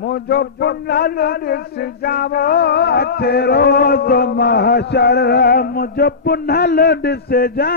मुझो पुनल ॾिस जावो अचे रोज़ महशर मुझो पुनल ॾिस जा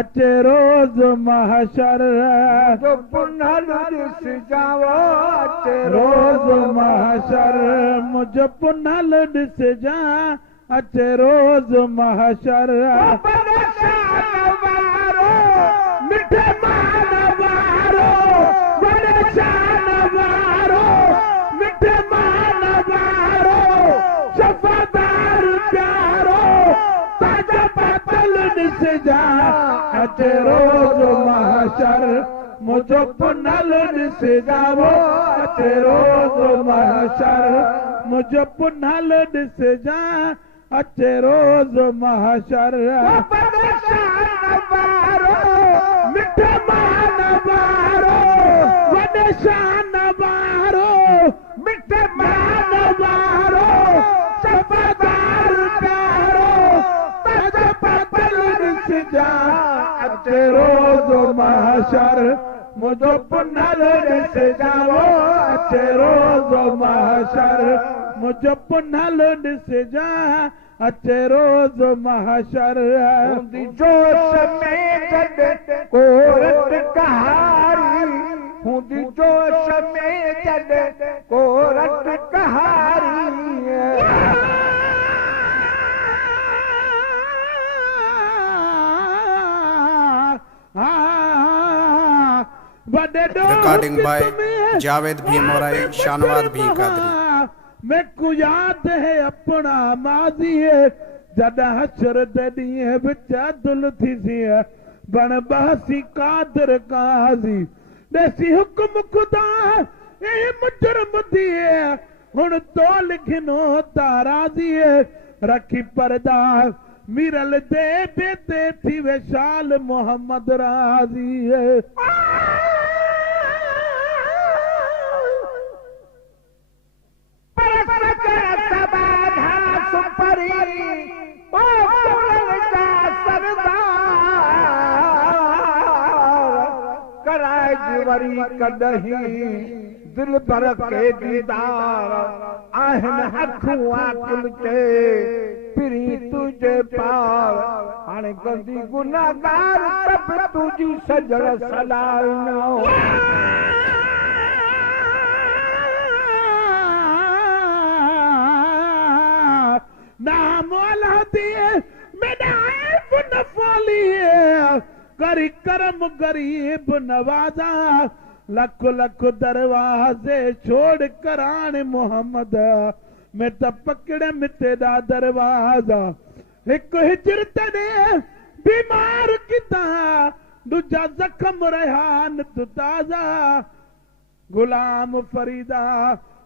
अचे रोज़ महशर मुझो पुनल ॾिस जावो अचे रोज़ महशर मुझो पुनल ॾिस जा अचे रोज़ महशर परेशान वारो मिठे मान वारो परेशान वारो मिठे मान वारो शफ़ादार प्यारो ताजा पतल ॾिस जा अचे रोज़ महशर मुझो पुनल ॾिस जावो अचे रोज़ महशर मुझो पुनल ॾिस जा अचे रोज़ महशर परेशान वारो मिठे मान वारो वॾे शान वारो मिठे मान वारो शफ़ादार प्यारो ताजा पतल ॾिस जा अचे रोज़ महशर मुझो पुनल ॾिस जावो अचे रोज़ महशर मुझो पुनल ॾिस जा अचे रोज़ महशर हूंदी जोश में जॾहिं कोरत कहारी हूंदी जोश में जॾहिं कोरत कहारी Recording by Javed Bhimorai, Shanwad Bhi Qadri. मैं को याद है अपना माज़ी है जॾहिं हशर तॾहिं विच दुल थी सी बण बहसी कादर काज़ी ॾेसी हुकुम ख़ुदा ए मुजरम दिए हुन तो लिखनो ताराज़ी रखी पर्दा मिरल दे बेते थी वे शाल मोहम्मद राज़ी वरी कॾहिं दिल भर के दीदार आहिनि हथूं आकुल के पिरी तुझे पार हाणे कंदी गुनाहगार तब तुझी सजण सलाह नाम दिए मेरा न फली करी करम गरीब नवाजा लख लख दरवाजे छोड़ करान मोहम्मद में त पकड़े मिटेदा दरवाजा एक हिजरत ने बीमार किता दूजा जख्म रेहान तू ताजा गुलाम फरीदा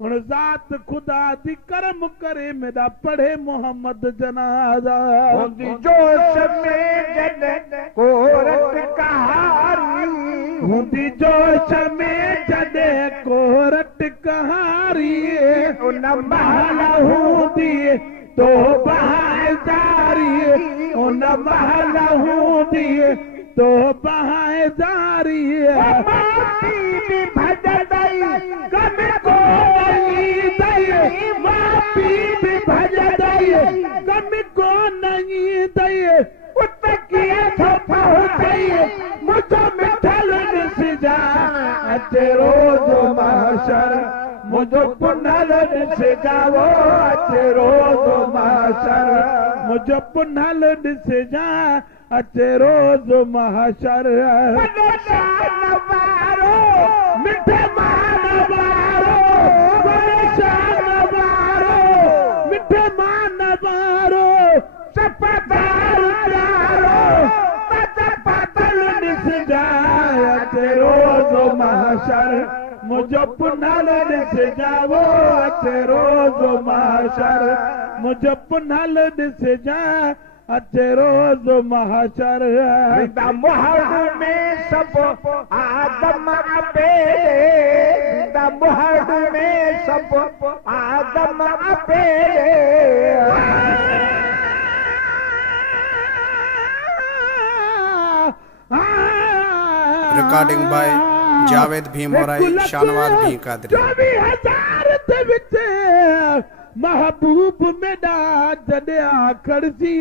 हुन ज़ात खुदा दी करम करे मेरा पढ़े मोहम्मद जनाजा हूंदी जोश में जॾहिं कोरत कहारी हूंदी जोश में जॾहिं कोरट कहारी उन महल हूंदी तो बहाए जारी उन महल हूंदी तो बहाए जारी भी भजदई कभी को नहीं दई माफी भी भजदई कभी को नहीं दई उत किए तो पहुंचई मुझे मिठल ॾिस जा अचे रोज़ महशर मुझो पुनल ॾिस जावो अचे रोज़ महशर मुझो पुनल ॾिस जा अचे रोज़ महशर परेशान वारो मिठे मान वारो परेशान वारो मिठे मान वारो सफ़ादार प्यारो ताजा पतल ॾिस जा अचे रोज़ महशर मुझो पुनल ॾिस जावो अचे रोज़ महशर मुझो पुनल ॾिस जा अचे रोज़ महशर मुहर में सब आदम अपेरे मुहर में सब आदम अपेरे Recording by जावेद भीमोराई शानवाद भी कादरी 24,000 ਦੇ ਵਿੱਚ महबूब मेरा जॾिया खड़सी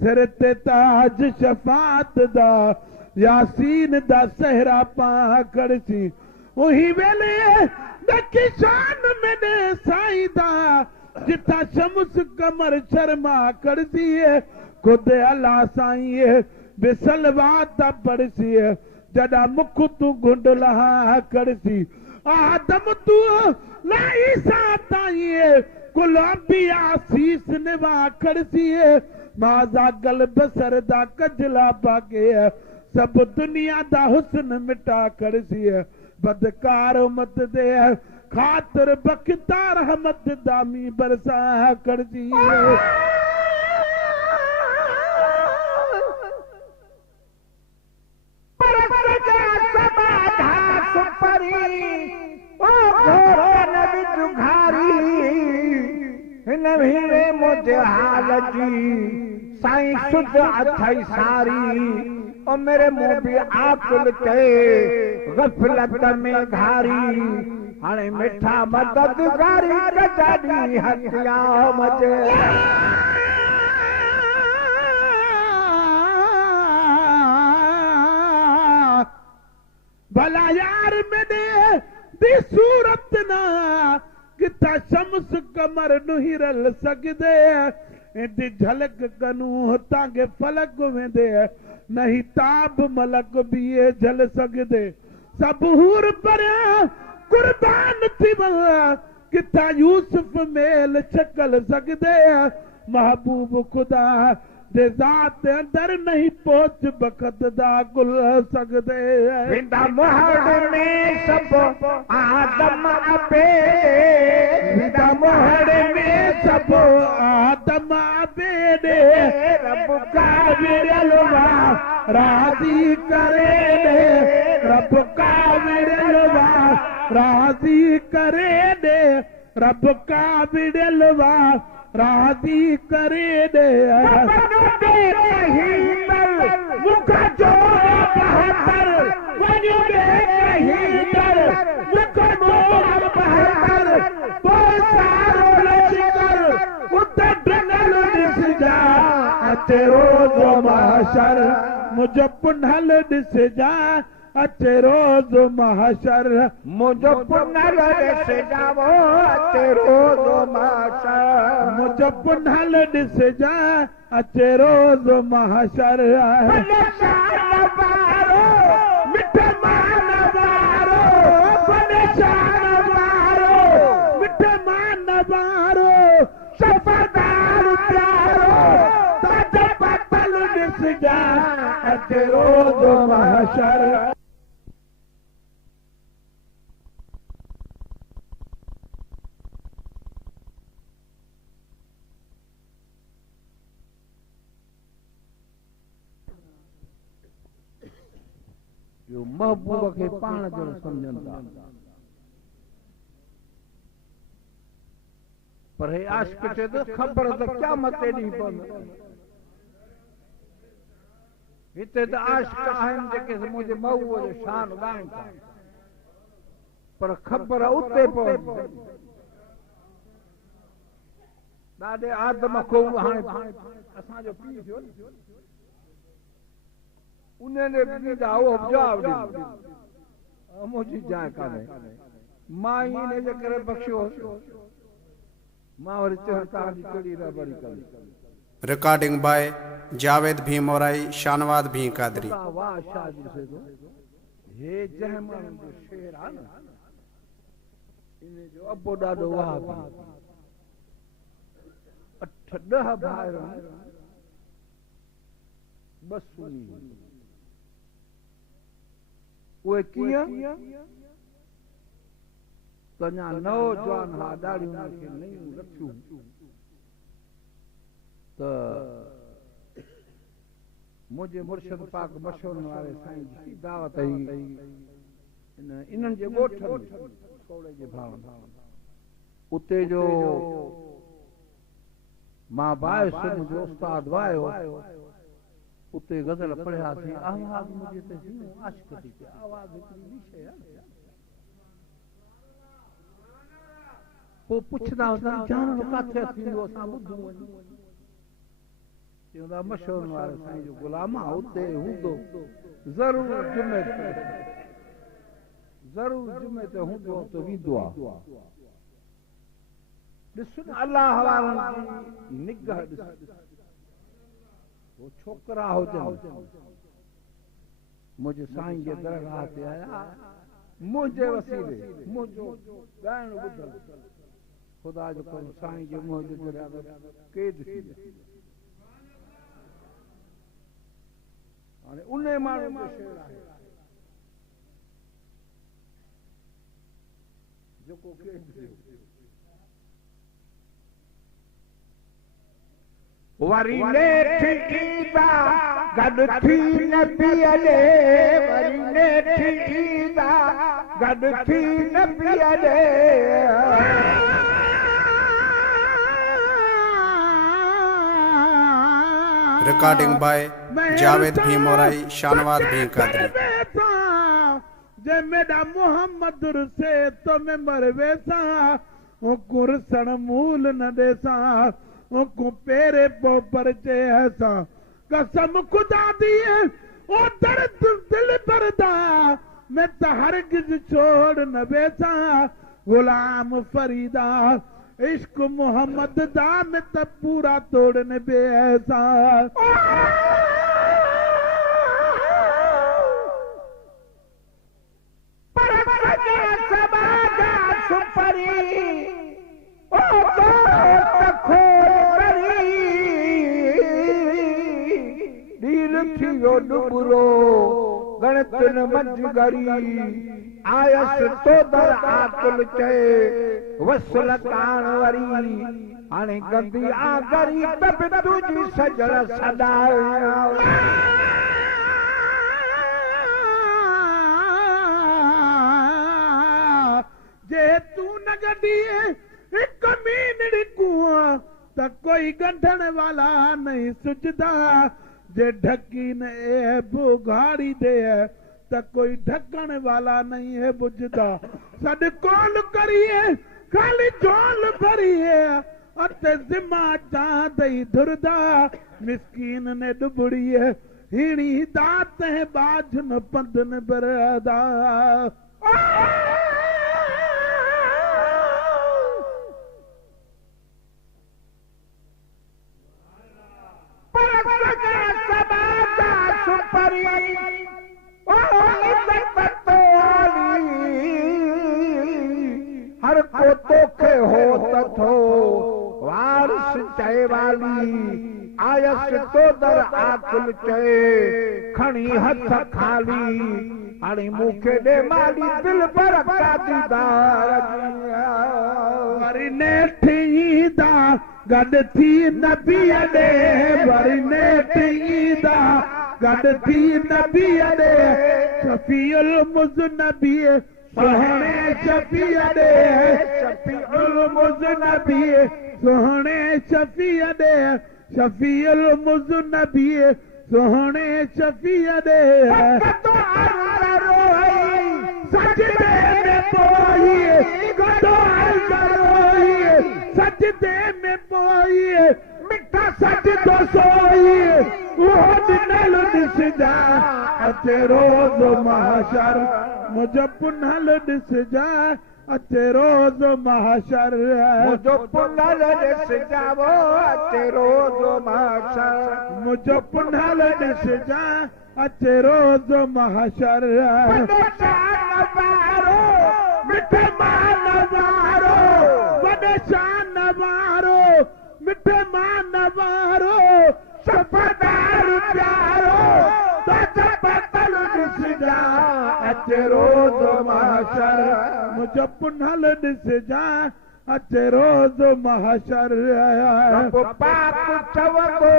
सिर ते ताज शफात दा यासीन दा सहरा पा खड़सी उही वेले दकी शान मेरे साईं दा जिता शम्स कमर शर्मा खड़सी खुद अल्लाह साईं बिसलवात दा पड़सी जॾा मुख तू गुंड लहा खड़सी आदम तू लाई सा ताईं गुलाबी आसीस निवा खड़सी माजा गलब सरदा कजला बागे सब दुनिया दा हुस्न मिटा खड़सी बदकार मत दे खातर बख्ता रहमत दामी बरसा खड़सी नवीरे मुझे हाल जी साईं शुद्ध अथई सारी ओ मेरे मुंह भी आकुल ते गफलत में घारी हाणे मिठा मददगारी कजाडी हथिया मजे भला यार मैंने दी सूरत ना किता शम्स कमर नहीं रल सकदे एदी झलक कनू तांगे फलक वेंदे नहीं ताब मलक भी ये झल सकदे सब हूर पर कुर्बान थी किता यूसुफ मेल छकल सकदे महबूब खुदा दे जात अंदर नहीं पहुंच बखत दा गुल सकदे विंदा मोहड़ में सब आदम अबे विंदा मोहड़ में सब आदम अबे रब का विरलवा राजी करे दे रब का विरलवा राजी करे दे रब का विरलवा राजी करे दे मुख जो बहतर वजू दे कहीं दर मुख जो बहतर बहुत सारो लश्कर उते ढंगल दिस जा अचे रोज महशर मुझे पुनल दिस जा अचे रोज महशर मुझे पुनल दिस जावो अचे रोज महशर मुझे पुनल दिस जा अचे रोज महशर परेशान वारो मिठे मान वारो परेशान वारो मिठे मान वारो सफादार प्यारो ताज पतल दिस जा अचे रोज महशर जो महबूब के पाण जो समझन था पर हे आशिक चे तो खबर तो क्या मते दी पन हिते तो आशिक आहिन जेके मुझे महबूब जो शान ॻाइनि था पर खबर उते पहुंची ॾाढे आदम को हाणे असांजो पीउ थियो न उन्हें भी जाओ जवाब दी मुझी जाए काने माई ने जे करे बख्शो मां वरी चहता जी कड़ी रबरी कर रिकॉर्डिंग बाय जावेद भीमोराई शानवाद भी कादरी वाह शादी से तो हे जहमान जो शेर आ न इने जो अबो डाडो वाह 8-10 भाइर बस सुनी वो किया तन्या नौजवान हा दाढ़ी उनके नहीं रखियो तो मुझे मुर्शिद पाक मशहूर वाले साईं जी दावत आई इन्हनि जे ॻोठ सोड़े जे भाव उते जो मां बाय सुन जो उस्ताद वायो उते गज़ल पढ़ियासीं आवाज़ मुझे ते अश्क थी आवाज़ हिकिड़ी विषय आहे पोइ पुछंदा हुआ ॼाणण किथे थींदो असां ॿुधूं वञूं चवंदा मशहूर वारे साईं जो गुलाम हुते हूंदो ज़रूर जुमे ते हूंदो त वेंदो आहे ॾिस न अलाह वारनि जी निगाह ॾिस वो छोकरा हुजनि मुंहिंजे साईं जे दरगाह ते आया मुंहिंजे वसीले मुंहिंजो ॻाइण ॿुधल खुदा जो करो साईं जे मुंहं जो क़ैद थी विया हाणे उन माण्हू जो शेर आहे जेको क़ैद थियो वरी नेठी ईदा गॾु थी नबीअ ॾे वरी नेठी ईदा गॾु थी नबीअ ॾे रिकॉर्डिंग बाय जावेद भीमोराई शानवाद भी कादरी जे मेरा मोहम्मद से तो मैं मरवेसा ओ कुरसण मूल न देसा ओ को पेरे पो परचे ऐसा कसम खुदा दी ओ दर्द दिल भरदा मैं तो हरगिज छोड़ न बेसा गुलाम फरीदा इश्क मोहम्मद दा मैं तो पूरा तोड़ने बेसा गणतन मजगरी आयस तो दर आकुल चे वसल कान वरी हाणे गंदी आगरी तब तुझी सजण सदाया जे तू न गडी एक मीनड़ी कुआ त कोई गंढण वाला नहीं सुझदा जे ढकी न बुघाड़ी दे त कोई ढकण वाला नहीं है बुझदा सद कॉल करिए खाली झोल भरिए अते जिम्मा चा दई धुरदा मिस्कीन ने डुबड़िए हीणी दात है बाज न पंदन बरदा हर को तोखे हो तथो वारिस चए वाली आयस तो दर आकुल चए खणी हथ खाली हाणे मूंखे ॾे माली दिल पर कादीदार वरी नेठी ईदा गॾु थी नबीअ ॾे वरी नेठी ईदा गॾु थी नबीअ ॾे शफीउल मुज़नबीअ सोहणे शफीअ ॾे शफीउल मुज़नबीअ सोहणे शफीअ ॾे शफीउल मुज़नबीअ सोहणे शफीअ ॾे सजदे में पोई सजदे में पोई मिठा सच तो सोई वो दिनल दिसजा अचे रोज महशर मुझे पुनल दिसजा अचे रोज महशर मुझे पुनल दिसजा वो अचे रोज महशर मुझे पुनल दिसजा अचे रोज महशर मिठे मान वारो वॾे शान वारो मिठे मान वारो सफ़ादार प्यारो तुझे पतल ॾिसजा अचे रोज़ महशर मुझे पुनल ॾिसजा अचे रोज़ महशर रब पाक चवंदो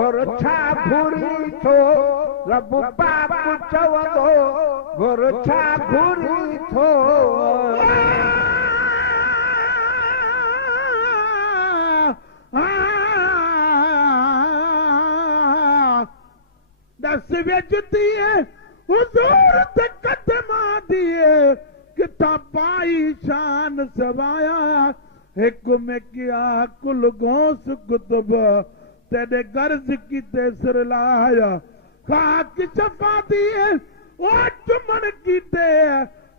घुर छा घुरी थो रब पाक चवंदो घुर छा घुरी थो दस वे जुती हुजूर ते कदमा दिए किता पाई शान सवाया एक में किया कुल गौस कुतुब तेरे गर्ज की तेसर लाया खाक शफा दिए ओ चुमन की ते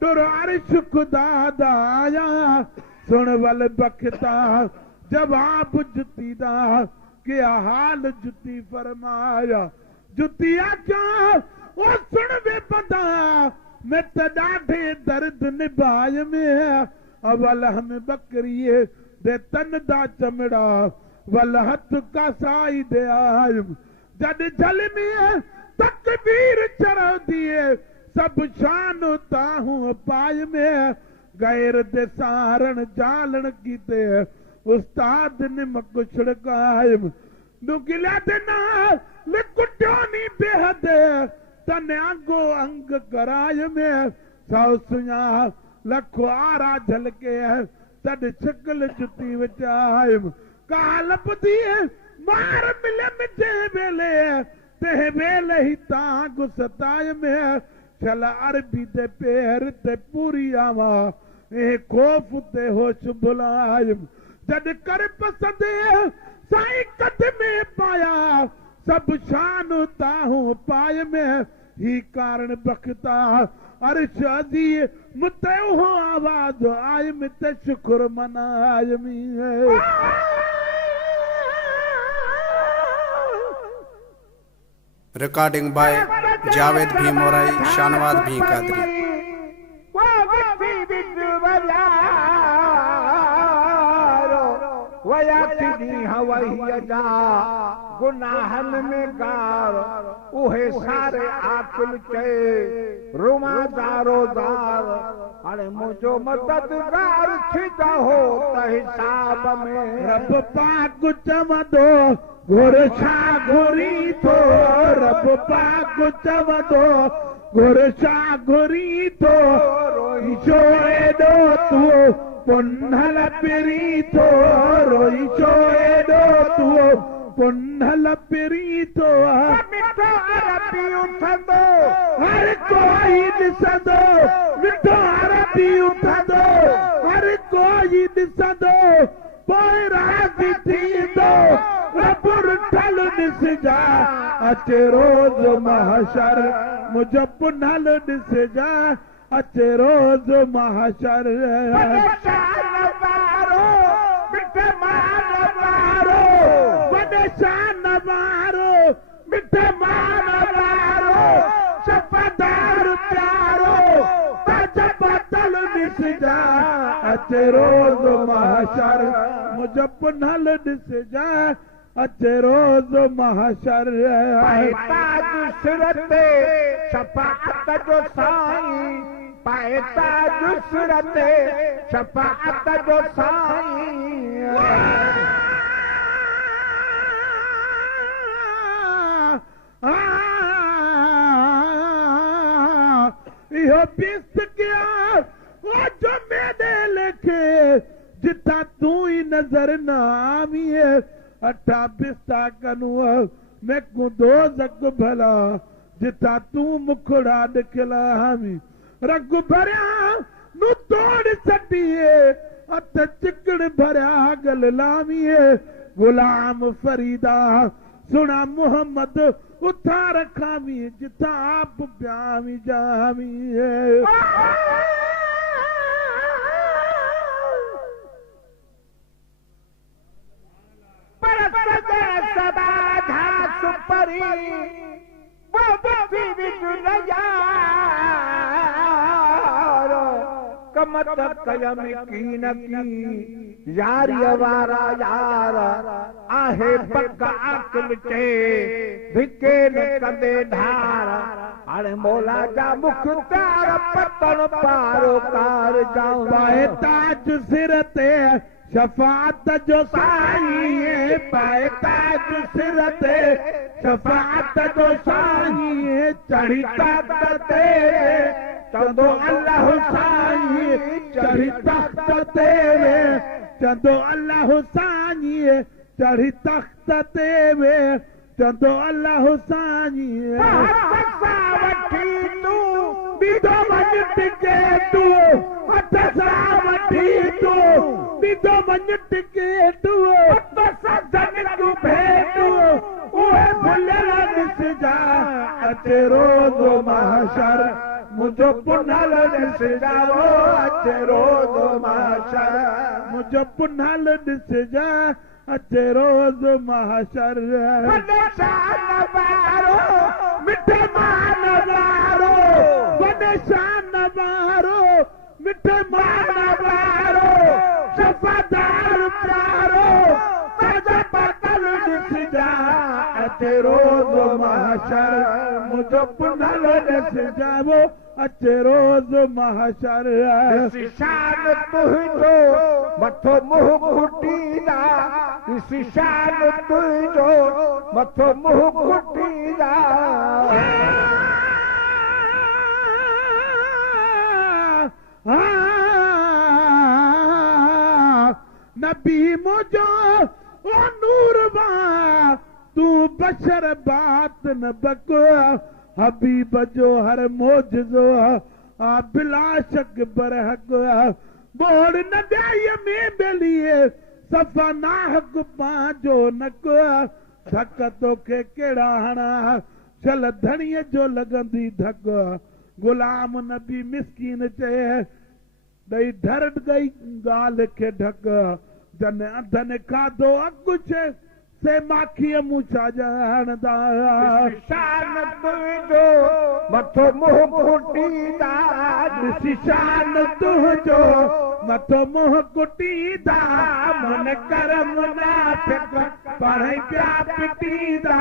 तुर अर्श खुदा दा आया सुन वल बखता जवाब जुती दा क्या हाल जुती फरमाया जुती आचा ओ सुन वे बंदा मैं तडाढ़े दर्द निभाय में अवल हम बकरिए दे तन दा चमड़ा वल हथ का साई दे आयम जद जल में तकबीर चढ़ दिए सब शान ताहू पाय में गैर दे सारण जालन कीते उस्ताद निमक छिड़कायम नुगिला दे नाल लिकुट्योनी बेहद तने अंगो अंग कराय में सौ सुया लखो आरा झलके तद छकल जुती विचायम कालप दिए मार मिले मिठे बेले ते बेले ही तांग सताय में चल अरबी दे पैर ते पूरी आवा ए खौफ ते होश बुलायम जद कर पसंद साई कदमे पाया सब शान ताहू पाय में ही कारण बखता अर्श अजी मुते हो आवाज आय में ते शुक्र मनाय में रिकॉर्डिंग बाय जावेद भी मोराई शानवाद भी कादरी वयातिनी हवैया जा गुनाहन में गार उहे सारे आकुल के रुमादारो दार अरे मुझो मददगार छिदा हो हिसाब में रब पाक चवदो घुरछा घुरी थो रब पाक चवदो घुरछा घुरी थो रोईशो एडो तू पुन्हल पिरी थो रोईशो एडो तू पुन्हल पिरी थो मिठो अरबी उठंदो हर कोई ॾिसंदो मिठो अरबी उठंदो हर कोई ॾिसंदो पोइ राज़ी थींदो रब रुठल ॾिसजा अचे रोज़ महशर मुंहिंजो पुन्हल ॾिसजा अचे रोज़ महशर मिठे मान वारो वॾे शान वारो मिठे मान वारो शफ़ादार प्यारो ताजा बादल ॾिसजा अचे रोज़ महशर मुंहिंजो पुन्हल ॾिसजा अचे रोज़ महशर पाए ताज सिर ते शफ़ाअत जो साईं पाए ताज सिर ते शफ़ाअत जो साईं इहो बिस्त क्या वो जो मेरे लिखे जिथा तू ही नजर न आवीए अठा बिस्ता कनुआ मैं को दो जग भला जिथा तू मुखड़ा दिखला हमी रग भरिया नु तोड़ सटिए अत चिकड़ भरिया गल लावीए गुलाम फरीदा सुना मोहम्मद उठा रखावी जिथा आप ब्यावी जावी सुपरी वो भी कमत कयम कीन की यारी वारा यार आहे पक्का अकल के धिके न कंदे धार अरे मौला जा मुख्तार पतन पारो कार जाऊं पाए ताज सिर ते शफाअत जो साईं पाए ताज सिर ते शफाअत जो साईं चढ़ी तख्त ते चंदो अल्लाह साईं चढ़ी तख्त ते चंदो अल्लाह साईं चढ़ी तख्त ते चंदो अल्लाह साईं वठी तूं बीठो वञ टिके तूं हथ सां वठी तूं बीठो वञ टिके तूं सजन तूं भेट उहे भुलियल ॾिसजा अचे रोज़ महशर मुंहिंजो पुनल ॾिसजा वो अचे रोज़ महशर मुंहिंजो पुनल ॾिसजा अचे रोज़ महशर वॾे शान वारो मिठे मान वारो वॾे शान वारो मिठे मान वारो वफ़ादार प्यारो ताजा पतल ॾिसजा अचे रोज़ महशर मुंहिंजो पुनल ॾिसजा वो अचे रोज़ महशर शान तुंहिंजो मथो मुंहुं फुटींदा शान तुंहिंजो मथो मुंहुं फुटींदा नबी मुझो ओ नूर बा तू बशर बात न बको हबीब जो हर मोजो बिला शक बरहक बोड़ न ॾाई में बेलिए सफ़ा नाहक पांजो नक धक तोखे कहिड़ा हणा चल धणीअ जो लॻंदी धक गुलाम नबी मिसकीन चए ॾेई धर गई ॻाल्हि खे ढक जन अधन खाधो अकुछ से माखीअ मूं छा ॼाणदा शान तुंहिंजो मथो मुंहुं फुटींदा शान तुंहिंजो मथो मुंहुं कुटींदा मन कर मुनाफ़िक पाणई पिया पिटींदा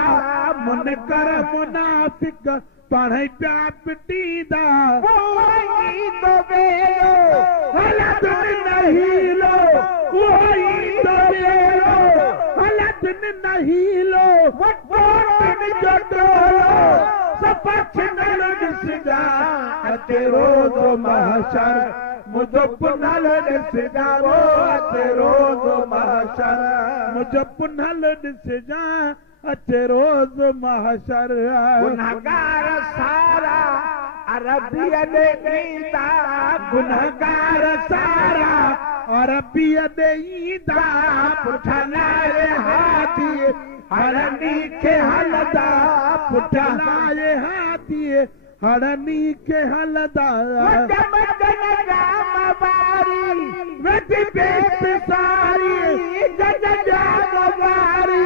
मन कर मुनाफ़िक पाणई पिया पिटींदा ईंदो वेलो हलत न हीलो उहो ईंदो वेलो हलत न हीलो वटोटन जो टोलो सफ़ा छिनल ॾिसजा अचे रोज़ महशर मुंहिंजो पुनल ॾिसजा वो अचे रोज़ महशर मुंहिंजो पुनल ॾिसजा अचे रोज़ महशर गुनहगार सारा अरबीअ ॾे ईंदा गुनहगार सारा अरबीअ ॾे ईंदा पुठलाए हाथी हरनी खे हलदा पुठलाए हाथी हरनी खे हलदा राम वारी वेठी बेत सारी जज जाम वारी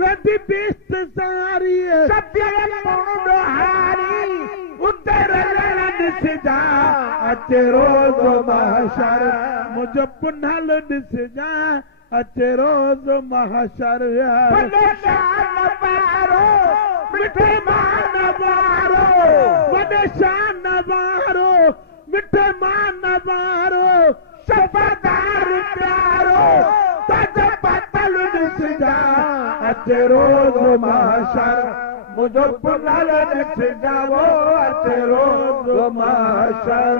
वेठी बेत सारी सभ्य पुण हारी उतर ॾिसजा अचे रोज़ महशर मुंहिंजो पुनल ॾिसजा अचे रोज़ महशर वॾे शान वारो मिठे मान वारो वॾे शान वारो मिठे मान वारो वफ़ादार प्यारो ताजा पतल ॾिसजा अचे रोज़ महशर मुंहिंजो पुनल ॾिसजा वो अचे रोज़ महशर